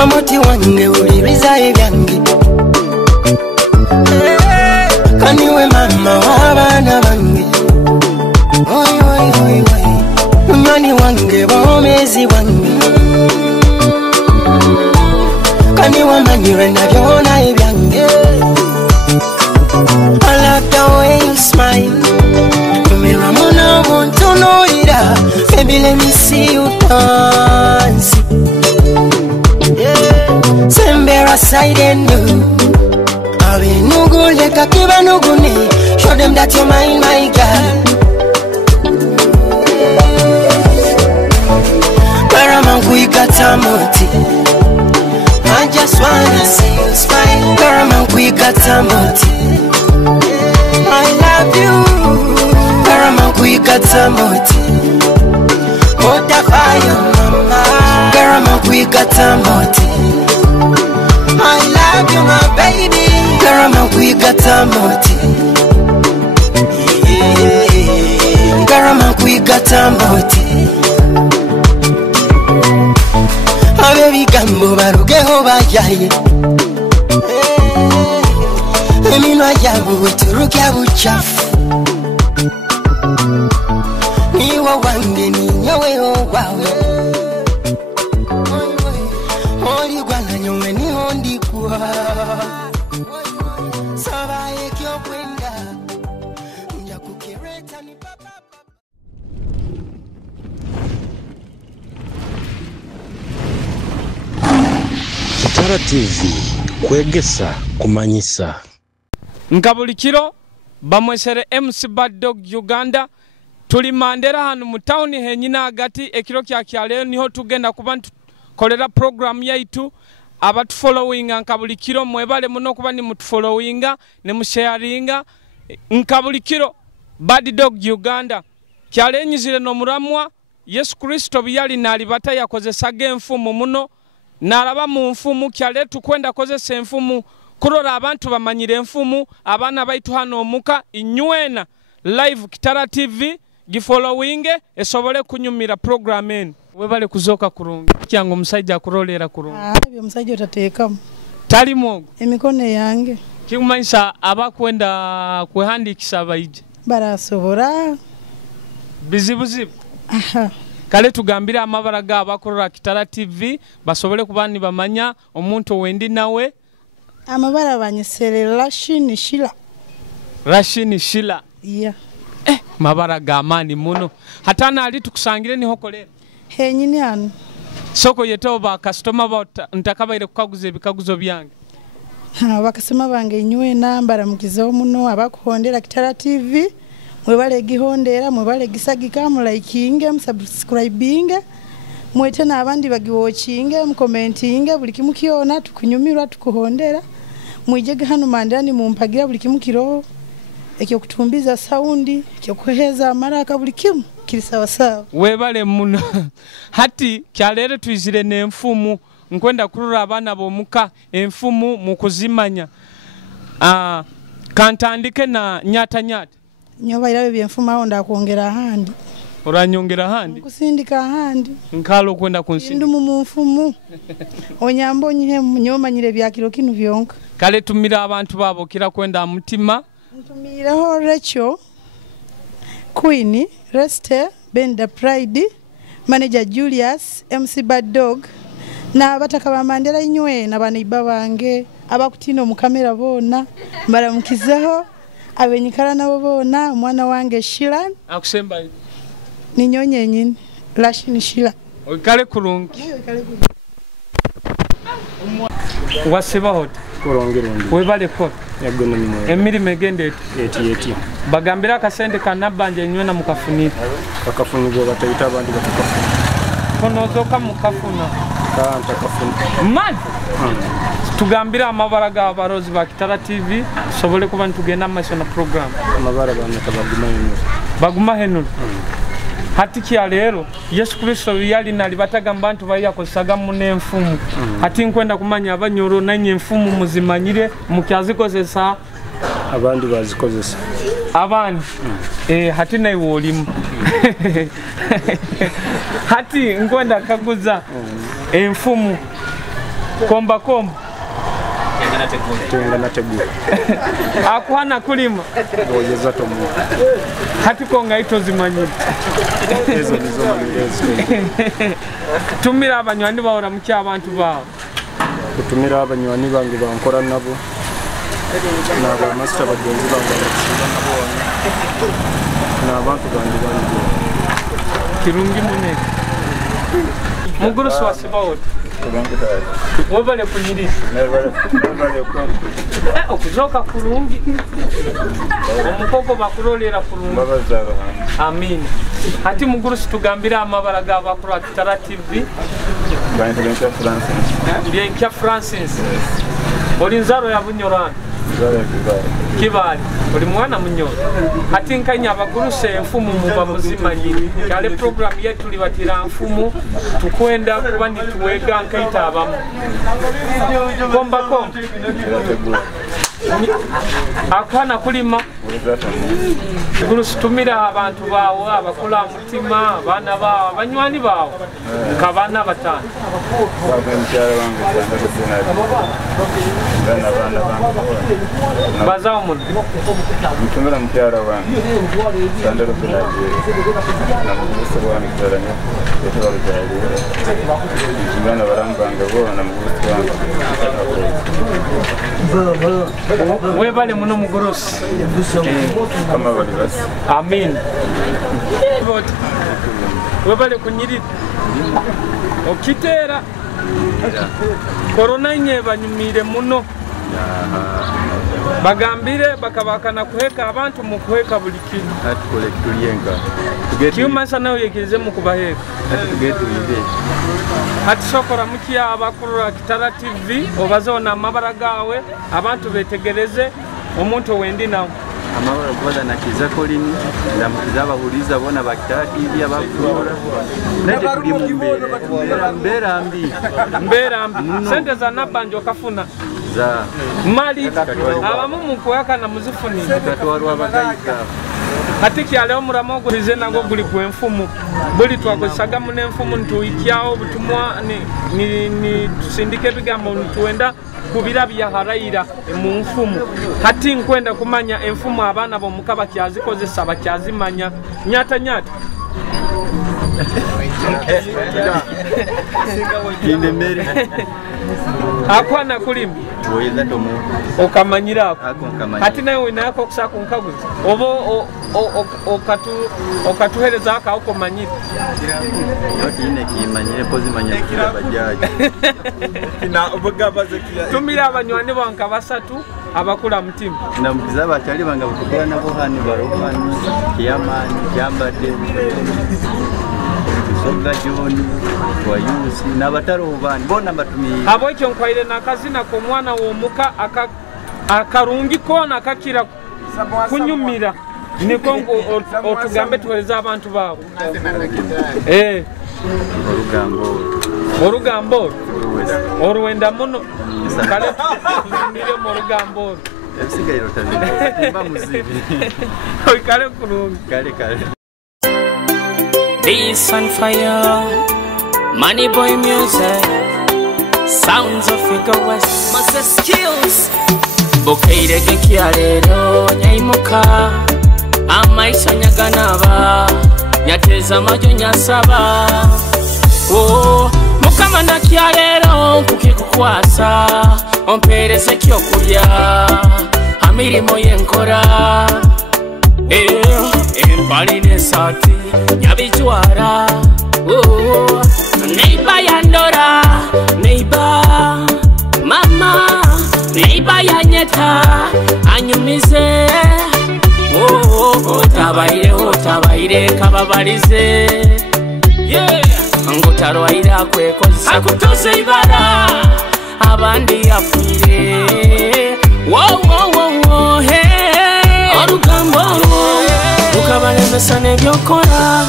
Amoti wange uliriza ebyange kaniwe mama wabana bange oi oi oi oi munyoni wange bomezi wange kaniwe manyire nabyona ebyange I like the way you smile Mira mona muntu noira Baby let me see you dance Sembera side and you Awe nugu leka kiba nugu ne Show them that you're mine, my girl Karamankuika tamoti I just wanna see you smile Karamankuika tamoti I love you Karamankuika tamoti Ota fire mama Karamankuika tamoti I love you, my baby. Karama kuiga tamoti. Karama kuiga tamoti. Abebi gambo barugeho bajaye. Eminwa yabu weturukia buchafu. Niwa wange ni nyowe wawe. Oli gwana nyonge ni hondi kuwa Sabaye kyo kwenda Nja kukireta ni papa Kitara TV Kwegesa Kumanyisa Nkabulikiro bamwesere MC Baddog Uganda Tuli Mandela hanu mu town henyina agati ekiro kya kyale niho tugenda kuba kolera program yaitu abatu following nkabulikiro mwebale muno kuba ni mutu followinga ne musharinga nkabulikiro Baddog Uganda kyale nyizire no muramwa Yesu Kristo byali nalibata yakozesage enfumu muno naraba mu nfumu kyale tukwenda kozesa enfumu kurora abantu bamanyire enfumu abana baitu hano muka inywena live Kitara TV gifollowinge esobole kunyumira program eno webale kuzoka kurungi kyango musajja kurolera kurungi byo musajja otateekamu tali mwogo emikono yange Kumanyisa abakwenda kwehandikisa abaije barasobora bizibuzibu kale tugambira amabara ga abakorera Kitara TV basobole kubani bamanya omuntu wendi nawe amabara banyesere Rashini Shila yeah mabara ga amani muno hatana ali tukusangire niho kolera henyini hano soko yeto ba customer ba ntakabaire kukaguza ebikaguzo byange bakasema bange nywe nambara mukizo muno abakuhondera Kitara TV mwebale gihondera mwebale gisagika mu likinge mu subscribing mwete nabandi bagiwatchinge mu commenting buli kimukiona tukunyumirwa tukuhondera mwijege hano mandani mumpagira buli kimukiro ekyo kutumbiza saundi ekyo kuheza amaraka buli kimu kiri sawa sawa webale muno hati kyalere twizire n'enfumu nkwenda kurura abana bomuka enfumu mukuzimanya kantandike na nyata nyoba irabe byenfumu aho ndakuongera handi oranyongera handi kusindika handi nkalo kwenda kunsindi mu mfumu onyambo nyihe nyomanyire byakiro kinu byonka kale tumira abantu babo kira kwenda mutima ntumiraho Rachel Queen Reste Benda Pride Manager Julius MC Baddog na bataka ba Mandela inywe na baniba bange abakutino mu kamera bona mbaramukizeho abenyikara nabo bona mwana wange Shilan akusemba ni nyonye nyine Rashini Shila kale kurungi wasiba hot kurongeronge webale ko yagono ni moyo emiri megende eti bagambira kasende kanabanje nywena mukafunira bakafunirwa batayita abandi batakafuna kono zoka mukafuna kanta kafuna mad tugambira amabara ga abarozi ba Kitara TV sobole kuba ntugenda amasho na program amabara bamwe tabaguma heno baguma heno hati kya leero Yesu Kristo yali nali batagamba nti bayakosaga mu n'enfumu hati nkwenda kumanya abanyoro nanye enfumu muzimanyire mukyazikozesa abandi bazikozesa abandi hati naye olimu hati nkwenda kaguza enfumu komba tenga nategura akwana kulima boyeza tomu hati konga ito zimanyire ezo nizo manyezo tumira abanywani bahora mu abantu bawo kutumira abanywani bange bankora nabo naba master bagenzi bange n'abantu bandi kirungi munene muguru swasibawo wabale kunyirisa okuzoka kurungi omukoko bakurolera kurungi amin hati muguru situgambira amabala g'abakuru a Kitara TV byenkya Francis oli nzaro ya bunyorana kibali oli mwana munyoro hati nkanya abakuruse enfumu muba muzimanyire kale program yetu libatira enfumu tukwenda kuba nituwega nkaita abamu komba akwana kulima kurusitumira abantu bawo abakula mutima abana bawo abanywani bawo nkabana batano bazawo muno mtumira mtyara wangu sandero kunaje na mugusa wangu kitaranya yetu barujali mtumana barambanga bo na mugusa wangu webale muno mugorosi kama bali basi amin webale kunyirira okitera korona nye banyumire muno bagambire bakabakana kuheka abantu mu kuheka buli kintu ati kole tuliyenga kiumasa nawe yekeze mu kubaheka ati tugetu ibe hati sokora mukiya abakurura Kitara TV obazona amabara gawe abantu betegereze omuntu wendi nawe amabara kubaza nakiza kolini ndamukiza abahuriza bona ba Kitara TV abakurura nete tuli mu mbera mbi sente za nabanjo kafuna za mali abamu mukwaka na muzifuni katwarwa bagayika hati kyale omuramo gulize nago guli kwemfumu buli twakosaga mu n'enfumu ntuyikyawo butumwa ni tusindike bigambo ntuwenda kubira bya harayira mu nfumu hati nkwenda kumanya enfumu abana bo mukaba kyazikozesa bakyazimanya nyata indemere akwana kulima boyeza tomu okamanyira ako kamanya hati nayo winako kusaka nkaguza obo okatuhereza aka okomanyira yoti ine kimanyire pozi manya kula bajaji ina obugabaze kiya tumira abanywani banka basatu abakula mutima ndamukiza batali banga butukora nabo hani barohani kiyamani kyambate soga joni wayusi nabataro bani bona batumira abo cyo nkwaire nakazina ko mwana wo muka akarungi kona kakira kunyumira niko ngo otugambe tuweza abantu babo orugambo oruwenda muno kale tunyumire mu rugambo ebisigairo taziba muzibi kale kurungi kale Peace on fire, money boy music, sounds of Kwegesa, master skills. Bokeire kekialero nyaimuka, amaisha nyaganaba, nyateza majo nyasaba. Oh, mukama na kialero kukikukwasa, ompereze kyokulya, amirimo yenkora. Empali nesati nyabijwara neiba yandora neiba mama neiba yanyeta anyumize otabaire kababalize ngotarwaire akwekozesa akutoze ibara abandi yafuire orugambo ukabalemesa nebyokora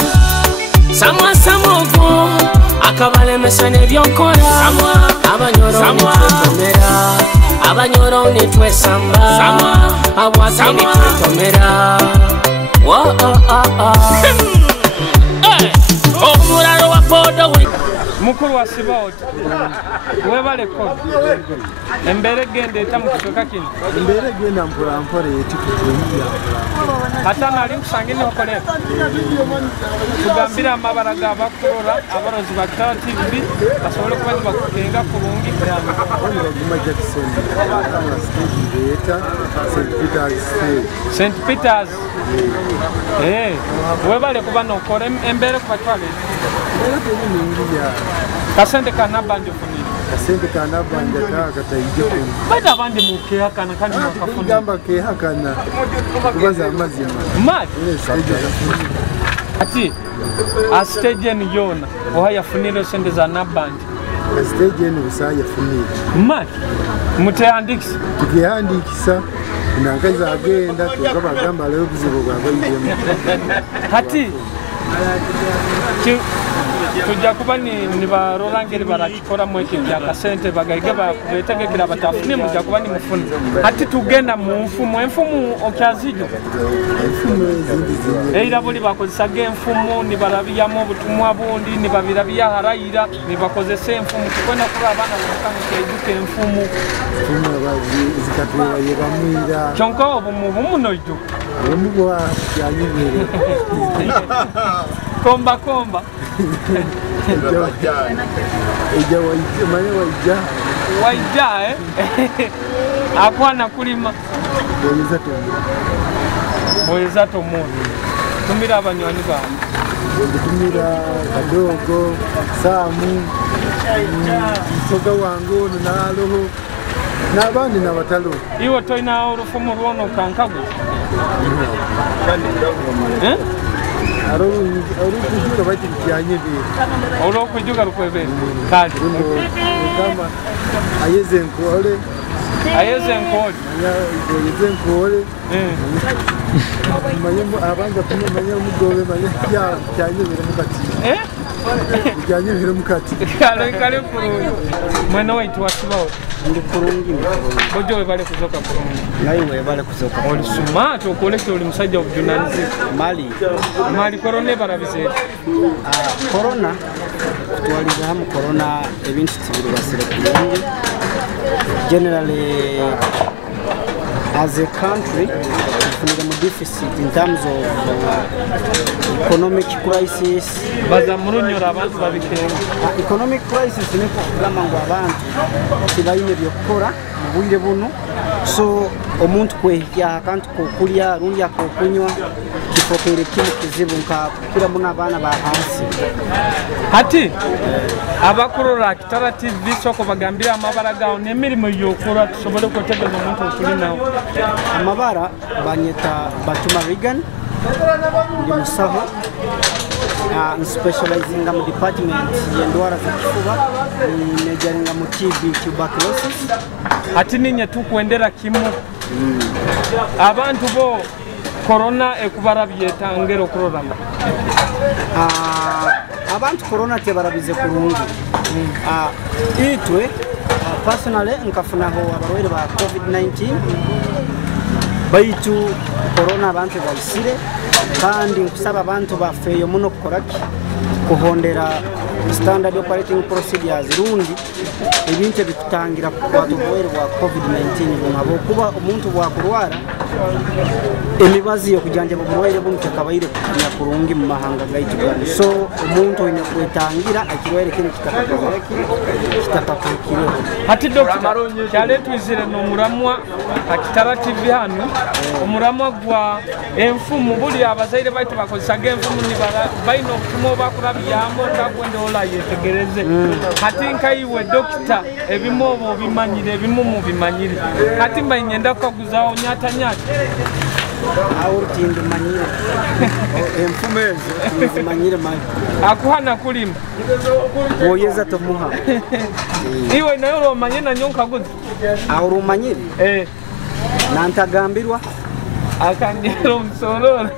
somesa nebyokola abanyoro nitwetomera abanyoro nitwesamba abwasi nitwetomera omulalo wa Baddog mukuru wa Sibawoti webale ko embere gende tamukutoka kino embere genda mpola mpola yetikutwenja hata nali kusangine okolera kugambira amabara gabakurora abarozi ba Kitara TV basobole kuba bakutenga kurungi Guma Jackson kama stage beta St. Peters webale kuba nokore embere kubatwale kasente kanabanje funini kasente kanabanje katayije kuni bada abandi mukeha kana kandi makafuni gamba keha kana kubaza amazima stage ati a stage ni yona oha yafunile sente za nabanje stage ni busaya funile muteandikisa tukiandikisa nangaza agenda tukabagamba leo buzibu bwabayiremo hati tujja kuba ni barorangeri barakikora mweke bya kasente bagayige bakubetegekira batafune mujja kuba ni mufuna hati tugenda mu mfumu okyazijo era buli bakozesage enfumu ni barabiyamo obutumwa bundi ni babirabya harayira ni bakozese enfumu tukwenda kuba abana bakanga kejuke enfumu zikatwa yebamwira chonko obumu nojo omugwa yanyibere komba eja waija akwana kulima boyeza tomuntu tumira abanywanyi bawe tumira Baddog Samu soga wangu naloho nabandi nabatalo iwo toina urufumu rwono kankagu kujuga bati byanyebe kujuga rukwebe kali kama ayeze nkole mayemo abanja kumenya mugobe manya byanyebere mukati byanyebere mukati kale kurungi mwana waitu wasibawo ndi kurungi bojo webale kuzoka kurungi nayi webale kuzoka oli smart okoleke oli musajja obujunanizi mali korona barabise corona twaliza mu corona ebintu tibiri basire kurungi generally as a country we are deficit in terms of economic crisis. Economic crisis ni kugamba ngo abantu tibayine byokora mu bwire buno so omuntu kwehya akantu kokulya rundi akokunywa kifokere kimu kizibu nka kira muna abana ba hansi hati abakurora Kitara TV soko bagambira amabara gawo nemirimo yokora tusobole kotega omuntu okuli nawo amabara banyeta batuma vegan ndi musaho specializing mu department yendwara z'kifuba nejaringa mu TB tuberculosis hati ninye tukwendera kimu abantu bo corona ekubarabyeta ngero kurorama abantu corona tebarabize kurungi itwe personally nkafunaho abarwaire ba COVID-19 baitu corona abantu bayisire kandi nkusaba abantu bafeyo muno kukoraki kuhondera standard operating procedures rundi ebintu bikutangira kwatu bwere bwa COVID-19 ngabo kuba omuntu bwa kurwara emibazi yo kujanja bwere buntu kabaire kunya kurungi mu mahanga gaitu so omuntu ine kwetangira akirwere kino kitakakurikire hati doctor cyale twizire no muramwa Kitara TV hano umuramwa gwa enfumu buli abazaire baitu bakozesage enfumu ni baino kumo bakurabiyamo ndagwende ola yetegereze hati nkaiwe doctor ebimobo bimanyire ebimumu bimanyire hati mbayenda kwaguzaho nyata awurutinde manyire emfumezo manyire manye akuhana kulima oyeza tomuha iwe nayo romanye na nyonka guzi awurumanyire nantagambirwa akanyero msororo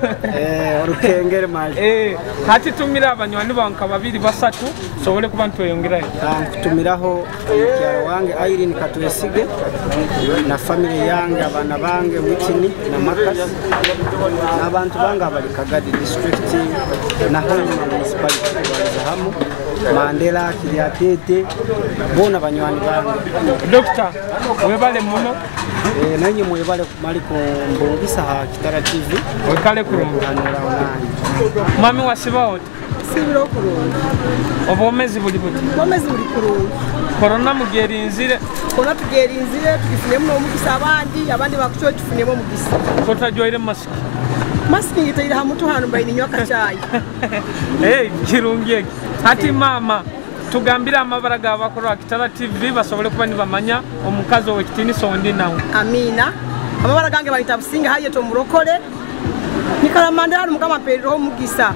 orukengere maji hati tumira abanywani banka babiri basatu sobole kuba ntweyongerayo kutumiraho mukyaro wange Irene Katwesige na family yange abana bange Witini na Makasi n'abantu bange abali Kagadi district na Hoima municipality hamu Mandela Kiryatete bona banywani bange Dr. webale muno nanyi mwebale mali ku mbongisa ha Kitara TV wekale kurunganira mami wasibaho sibiro kurunga obomezi buli buti bomezi buli kurunga corona mugerinzire kona tugerinzire tugifunemo n'omugisa abandi bakucyo tufunemo omugisa kotajoire masiki ngitayira hamutu hano mbayini nyoka cyayi kirungiye hati mama tugambira amabara gabakora Kitara TV basobole kuba nibamanya omukazi we Kitini sondi nawe amina amabara gange bayita businga haye to murokole nikala Mandela mukama perero mugisa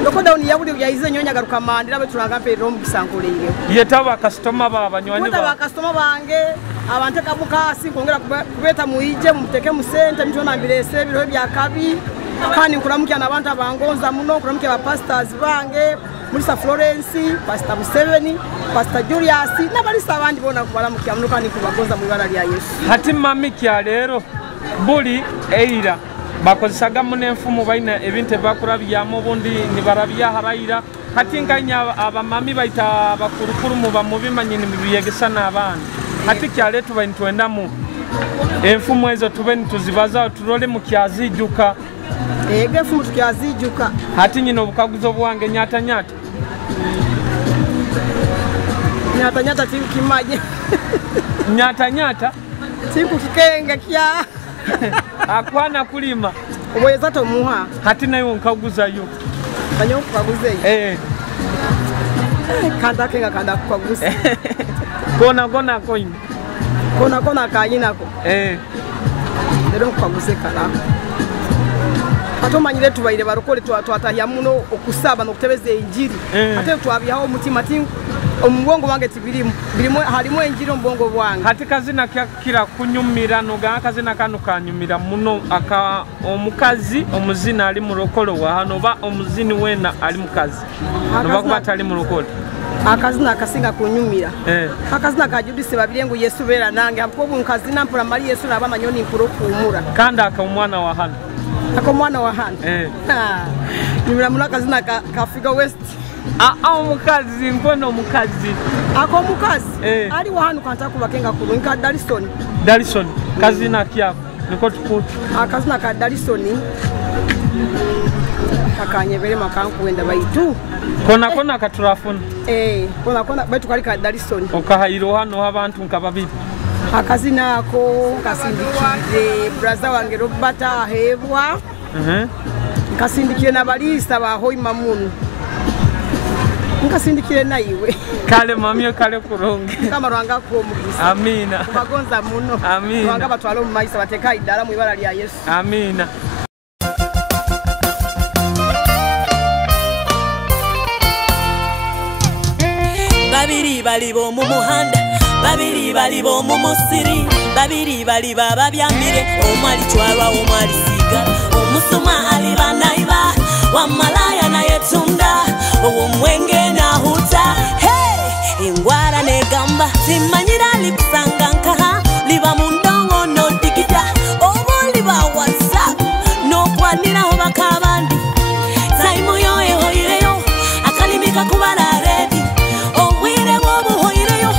ndoko dauni yabuli yayize nyonya garuka Mandela beturanga perero mugisa nkoleire yetaba customer babanywani ba customer bange abante kabukasi kongera kubeta muije muteke mu center mitona mbirese biro bya kabi kandi nkuramukya nabantu abangonza muno kuramukya ba pastors bange Mulisa Florence, Pastor Museveni, Pastor Julius, n'abalisa abandi bona kubaramukya muno kandi kubagonza mu ibara lya Yesu. Hati mami kya rero buli eira bakozisaga munenfumu baina ebinte bakurabyamo bundi nibarabya harayira hati nganya abamami baita bakurukuru mu bamubimanyi nibiyegesa n'abandi hati kya letu bayintwenda mu enfumu ezo tubeni tuzibaza turole mu kyazijuka egefumu tukyazijuka hati nyino bukaguzo bwange nyata kimaje nyata tiku kikenga kya akwana kulima obweza to muha hati nayo nkaguzayo kanyo kukaguze kanda kenga kanda kukaguze kona coin kona kanyinako lero kukaguze kala atomanyire tubaire barokole twatahya muno okusaba no kutebeze injiri ate twabihaho umutima ati omubongo wange tibirimo harimo injiri ombongo bwange hati kazina kira kunyumira no kazina kanu kanyumira muno aka omukazi omuzina ali mu rokolo wa hano ba omuzini wena ali mukazi no bakubata ali mu rokolo akazina akasinga kunyumira akazina kajudise babirengo Yesu bera nange apko bunkazina mpura mali Yesu nabamanyoni mpuro kuumura kanda aka umwana wa hano ako mwana wa hano nimira muna kazina kafiga west omukazi mpono omukazi ako mukazi ali wa hano kanta kubakenga kulunka Darison kazina kyako niko tukutu akazina ka Darison akanyebere makanku wenda bayitu kona katurafuna kona baitu kali ka Darison okahayiro hano abantu nkababiri akazina ako kasindikire braza wange Robert ahebwa kasindikire na balisa ba Hoima munu nkasindikire naiwe kale mami kale kuronge kama rwanga ko mugisa amina bagonza muno amina rwanga batwalo mu mayisa bateka idara mu ibara lya Yesu amina babiri balibo mu muhanda babiri balibo mu musiri babiri bali baba byambire omwali twalwa omwali siga omusoma ali banaiba wamalaya na yetunda omwenge na huta engwara negamba simanyira likusanga nkaha liba mundongo no digita obo liba WhatsApp no kwanira obakabandi taimo yo ehoireyo akalimika kubala ready obwire bwobuhoireyo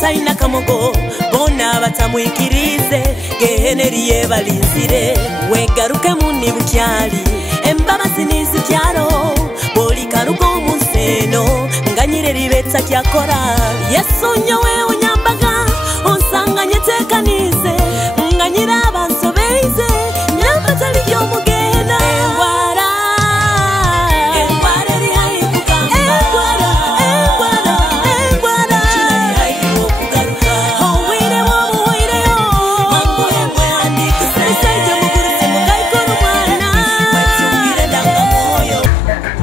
taina kamogo bona batamwikirize geheneriye balinzire wegaruke muni bukyali embabasi nizikyalo boli karugo munseno nganyire libetsa kyakora Yesu nyowe unyambaga onsanga nyetekanize nganyira abansobeize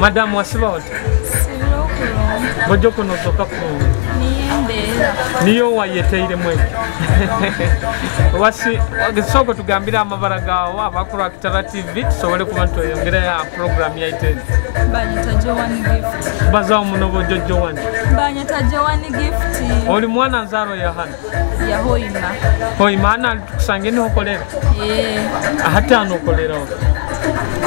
Madam wasiba oti? Sibiro kulonda. Bojo kuno soka kulonda. Niyembeera. Niyo wayeteire mwe. Wasi soko tugambira amabara gawo abakura Kitara TV tusobole kuba tuyongera ya program yaite. Banyita Joan gift. Baza omuno bojo Joan. Banyita Joan gift. Oli mwana nzaro ya hana. Ya hoima. Hoima ana kusangeni okolera. Hata anokolera.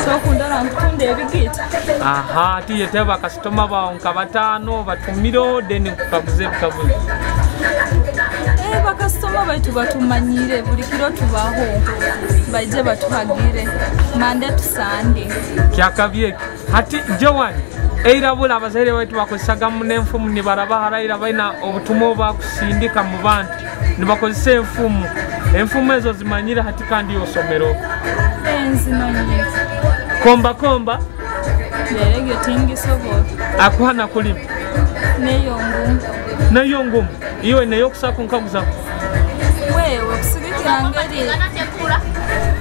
So kundara nkunde ebigita. Aha, tiyete bakasitoma bawo nkabatano batumiro deni kukabuze bikabuze. Bakasitoma baitu batumanyire buli kiro tubaho. Baije batuhagire. Monday to Sunday. Kyakabye. Hati Joan eirabula abazaire baitu bakosaga munenfumu ni barabahara irabaina obutumo bakusindika mu bantu. Nibakozesa enfumu. Enfumu ezo zimanyire hati kandi yosomero. Enzimanyire. Komba. Lerege tingi sobo. Akuhana kulima. Neyo ngumu. Iwe neyo kusaka nkaguza. Wewe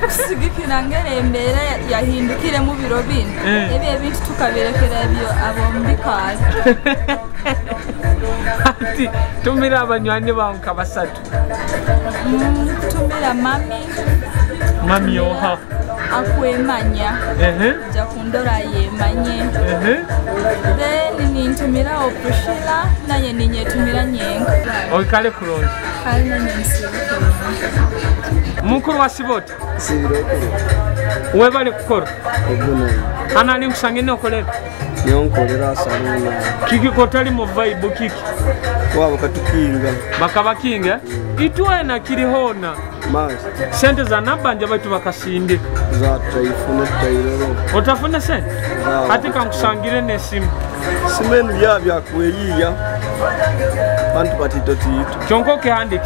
kusigikira ngere mbere yahindukire mu biro bino. Ebyo bintu tukaberekera ebyo abombikazi. Ati tumira abanywani banka basatu. Tumira mami yoha. Akwemanya. Jakundora yemanye. Then nintumira opushila naye ninyetumira nyenga. Oikale kulonda. Kale nyensibu. Mukuru wa Siboti. Sibiro. Webale kukora. Ebuna. Ana ni kusangeni okolera. Nyonkolera saluna. Kiki kotali mu vibe kiki. Wabo katukinga. Bakabakinga. Itwe na kirihona. Mas. Sente za nabanja baitu bakasindi. Za taifuna tairero. Otafuna sente? Hati kankusangire ne simu. Simenu bya kweyiya. Bantu batitotito. Kyonko ke handix.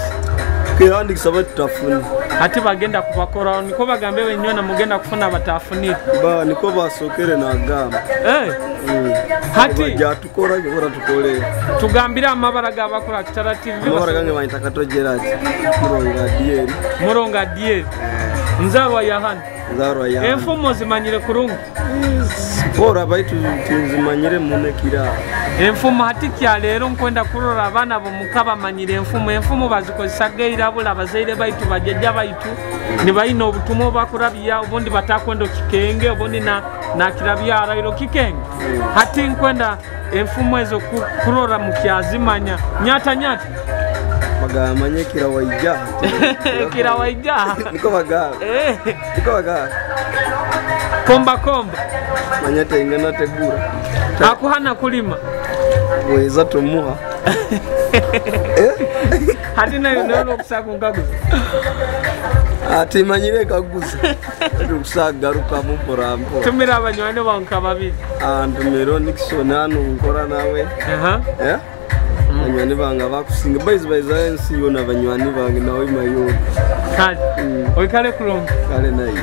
Ke handix abatafuna. Hati bagenda kubakora niko bagambe wenyona mugenda kufuna batafunira. Ba niko basokere na gamba. Hati bajatukora gora tukole. Tugambira amabara gabakora Kitara TV. Amabara gange bayitakato Gerard. Muronga dieri. Nzarwa yahana. Nzarwa yahana. Enfumo zimanyire kurungu. Bora baitu zimanyire munekira. Enfumo hati kya lero nkwenda kurora abana bo mukaba manyire enfumo bazikozesa irabula abazaire baitu bajjajja baitu ni bayina obutumo bakurabya obundi batakwenda kikenge obundi na kirabya arayiro kikenge. Hati nkwenda enfumo ezo kurora mukyazimanya nyata bagamanye kirawaija. Kirawaija. Niko baga. Komba. Manyata ingana tegura. Akuhana kulima. Weza tumuha. Hati nayo nolo kusakungaguza. Ati manyire kaguza. Kusagaruka mu porampo. Tumira abanywani banka babiri. Andumero Nixon hano nkora nawe. Abanywani banga bakusinga bayiza ensi yona abanywani bange nawe mayo. Kale. Oikale kulonga. Kale nayi.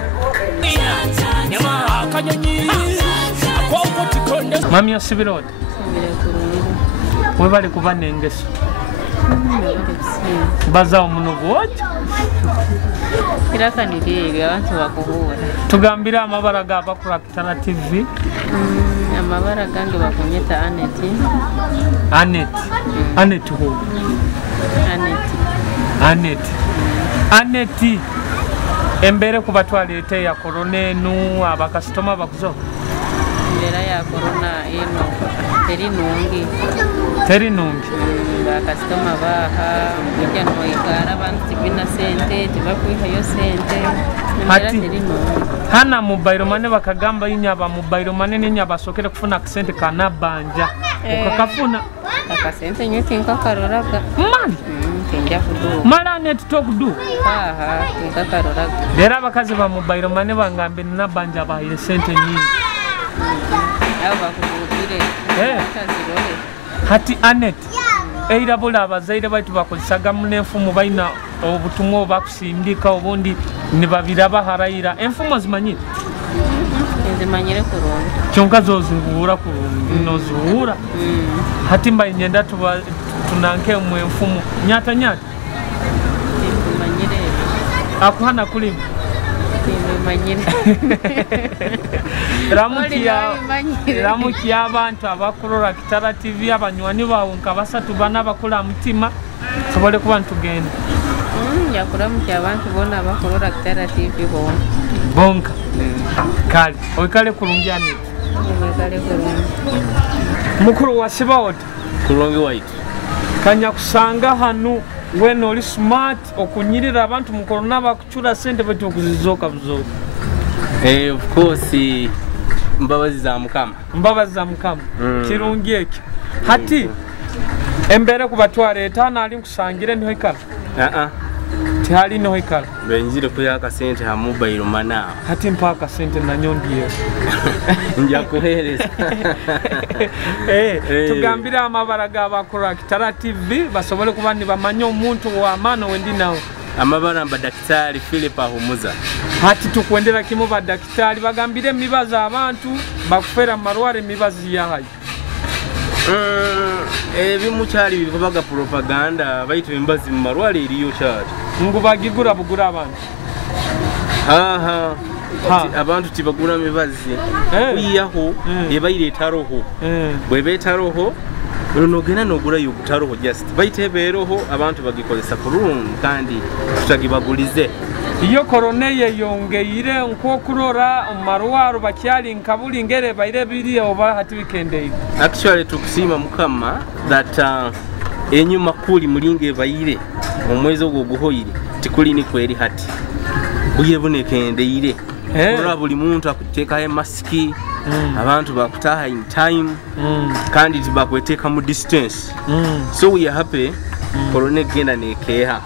Mami osibirode. Webale kuba nengeso. Baza omuno bwoki. Kirakanirire abantu bakuhura. Tugambira amabara gabakura Kitara TV. Amabara gange bakunyeta Anet ho. Anet. Embere kubatwalete ya corona enu abakasitoma bakuzo. Embera ya corona eno teri nungi. Bakasitoma baha bijya no ikara abantu tibina sente tibakwiha yo sente. Hati hana mobile money bakagamba yinyaba mobile money ninyaba sokere kufuna sente kanabanja. Ukakafuna akasente nyuti nkakaroraga. Mali. Kenja kudu. Mala net talk do. Nkakaroraga. Dera bakazi ba mobile money bangambe nabanja ba ile sente nyingi. Aba kugubire. Kazirole. Hati Anet. Eirabula abazaire baitu bakozisaga munenfumu baina obutumo bakusindika obundi nibabira baharayira enfumo zimanyire. Zimanyire kurunga. Kyonka zozihuura nozihuura. Hati mba inyenda tunanke mu enfumu nyata. Zimanyire. Akuhana kulima. Ramukia abantu abakurora Kitara TV abanywani bawe nka basatu bana bakula mutima sobole kuba ntugenda. Yakuramukia abantu bona abakurora Kitara TV bonka. Kale oikale kulungiani. Oikale kulungi. Mukuru wasiba oti kulonge white. Kanya kusanga hanu when oli smart okunyirira abantu mu corona bakuchura sente beti okuzizoka buzoka. Of course mbabazi za mukama. Mbabazi za mukama. Kirungi eki. Hati embere kubatwara etana ali kusangire niho ikala. Tihali niho ikala. Benjire kuyaka sente ha mobile mana. Hati mpaka sente na nyondiye. Njya kuhereza. Tugambira amabaraga abakora Kitara TV basobole kuba ni bamanya omuntu wa mano wendi nawo. Amabara mbadaktari Philip ahumuza. Hati tukwendera kimo badaktari bagambire mibaza abantu bakufera marware mibazi yahayi. Bimucyari bivuga propaganda bayitu imbazi mu marware iriyo cyari. Ngo bagigura bugura abantu. Abantu tibagura mibazi. Uyiyaho yebayireta roho. Bwebeta roho nogena nogura yugutaroho just bayiteberoho abantu bagikozesa kurun kandi tutagibagulize. Iyo koroneye yongeire nko kurora marwaro bakyali nkabuli ngere bayire biri oba hati weekend. Actually tukusima mukama that enyuma kuli mulinge bayire omwezi ogwo guhoyire tikuli ni kweri hati uyebonekende kurora buli muntu akuteka maski abantu bakutaha in time kandi tibakweteka mu distance so we are happy corona genda nekeha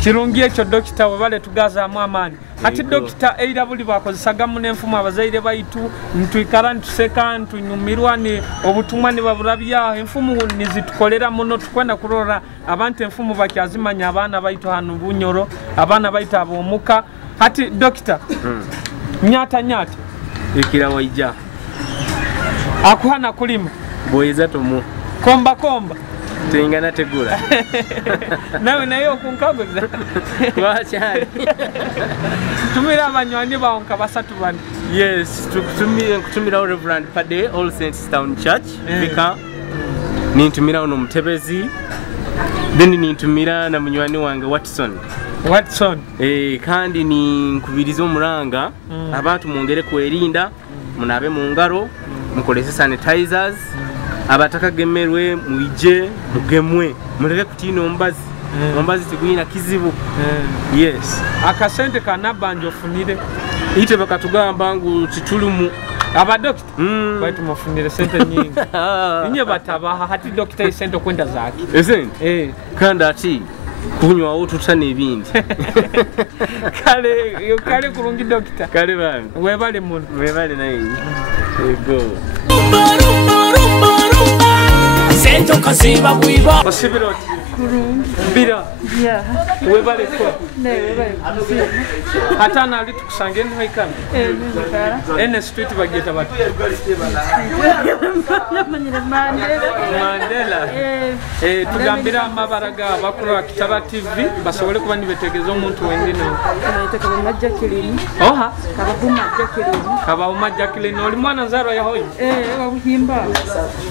kirungi ekyo dokita wabale tugaza amani ati dokita eira buli bakozesaga munenfumu abazaire baitu ntwikara ntuseka ntunyumirwa ni obutumwa ni babulabya enfumu nizitukolera muno tukwenda kurora abantu enfumu bakyazimanya abana baitu hanu bunyoro abana baitu abomuka ati dokita nyata ikira waija akuhana kulima boyeza tomu komba tengana tegura nawe nayo kunkagoza wachari tumira abanywani baonka basatu bane. Yes kutumira Reverend Pade All Saints Town Church bika nintumira ono mutebezi then nintumira na munywani wange Watson kandi ni nkubirizo muranga abantu mungere kwerinda munabe mu ngaro mukolese sanitizers abataka gemerwe muije mugemwe muleke kutino mbazi tigwina kizibu. Yes akasente kanabanje ofunire ite bakatugamba ngu titulumu abadokita baitu mufunire sente nyingi inye batabaha hati dokita isente kwenda zake esente kandi ati kunywa ututa nebindi kale kurungi dokita kale bana webale muno webale nayi ego sento kaziba bwiba basibiroti kurungi bira webale ko webale hata na ali tukusange nto ikana ene street bageta batu Mandela tugambira amabaraga bakuru Kitara TV basobole kuba nibetegezo omuntu wendino Kaba Jacqueline Kaba Jacqueline oli mwana zaro ya hoyi wabuhimba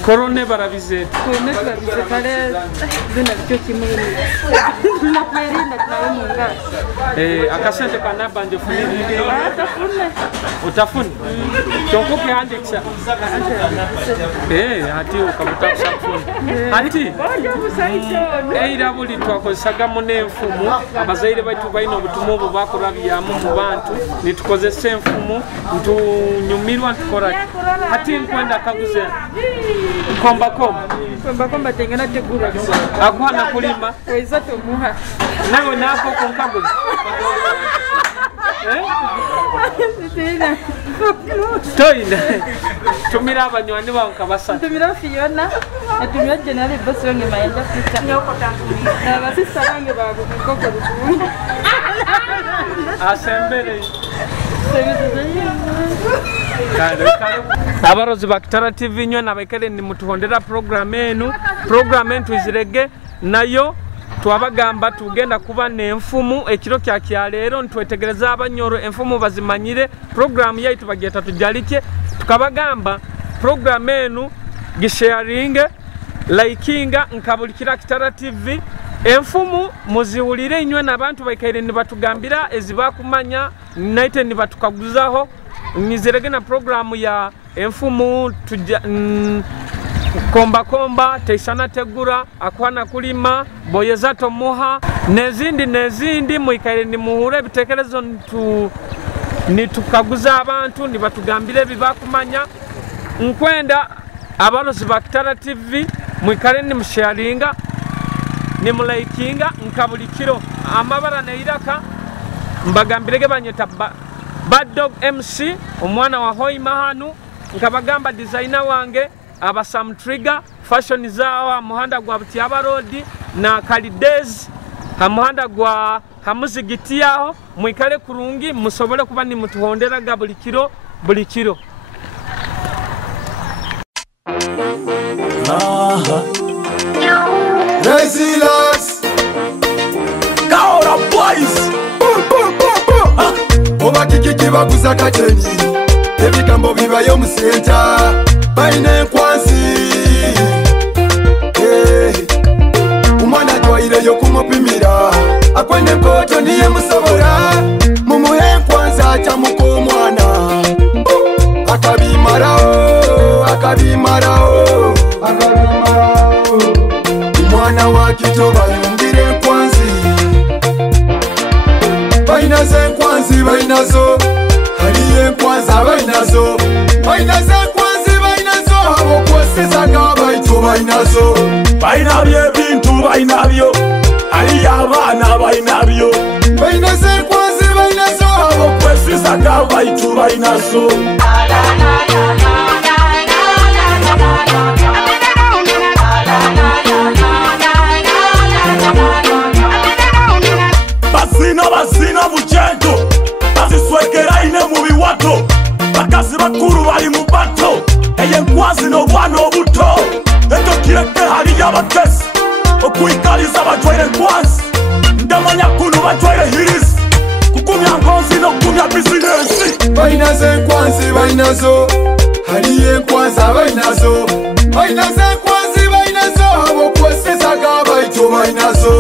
korone barabize kale bina cyo kimwe na kwerinda twawe munga akasente kanabanje funiri utafuni chonko kiandikisha hati ukabuta kusafuni hati eira buli twakozesaga munenfumu abazaire baitu baino obutumo obo bakurabyamu mu bantu nitukozesa enfumu ntunyumirwa ntukora hati nkwenda kaguze komba tengana tegura akuhana kulima weza tomuha nawe nako kunkaguze toina tumira abanywani bawe nkabasa tumira Fiona tumira General boss wange mayenda pita nyoko tantumira abasisa bange babu koko rukundu asembere abarozi ba Kitara TV nywe nabekele ni mutuhondera program enu izirege nayo twabagamba tugenda kuba n'enfumu ekiro kya kyaleero ntwetegereza abanyoro enfumu bazimanyire program yaitu bageta Tujarike tukabagamba program enu gisharinge likinga nkabulikira Kitara TV enfumu muziwulire inywe n'abantu baikaire nibatugambira ezibakumanya naite nibatukaguzaho nizerege na program ya enfumu komba teisana tegura akwana kulima boyeza tomuha nezindi muikaire ni muhure bitekerezo nitukaguza abantu nibatugambire bibakumanya nkwenda abalozi ba Kitara TV muikare ni msharinga ni mulaikinga nkabulikiro amabara neiraka mbagambirege banyeta Baddog MC omwana wa Hoima hanu nkabagamba designer wange aba Sam Trigger fashion zawa muhanda gwa Butiaba Road na Kalidez muhanda gwa hamuzigiti yaho muikale kurungi musobole kuba ni mutuhondera gabulikiro bulikiro Resilience Kaora boys Oba kiki baguza kateni ebigambo bibayo mu center baine enkwanzi umwana twaire yo kumupimira akwende poto niye musobora mumuhe enkwanzi acha muko omwana akabimarao umwana wa kito bayumbire enkwanzi bainaze enkwanzi bainazo hariye enkwanzi bainazo bainaze enkwanzi bainazo abo kweseza ng'abaitu bainazo bainabyo ebintu bainabyo hariye abaana bainabyo bainaze enkwanzi bainazo abo kweseza ng'abaitu bainazo Basina bujendo baziswekera ine mu biwato bakazi bakuru bali mu bato eyenkwazi n'obwana obuto eto kireke hali y'abakesi okuyikaliza batwaire enkwazi ndamanya kuno batwaire hirisi kukumya nkonzi n'okumya bizinesi bainaze enkwazi bainazo haliyo enkwazi bainazo bainaze enkwazi bainazo abo kweseza g'abaitu bainazo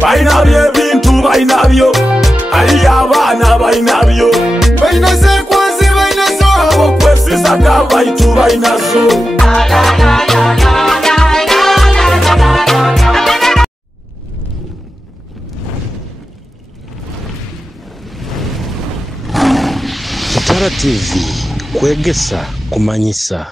bainabyo ebintu bainabyo haliyo abaana bainabyo bainaze enkwazi bainazo abo kweseza g'abaitu bainazo Kitara TV, Kwegesa, Kumanyisa.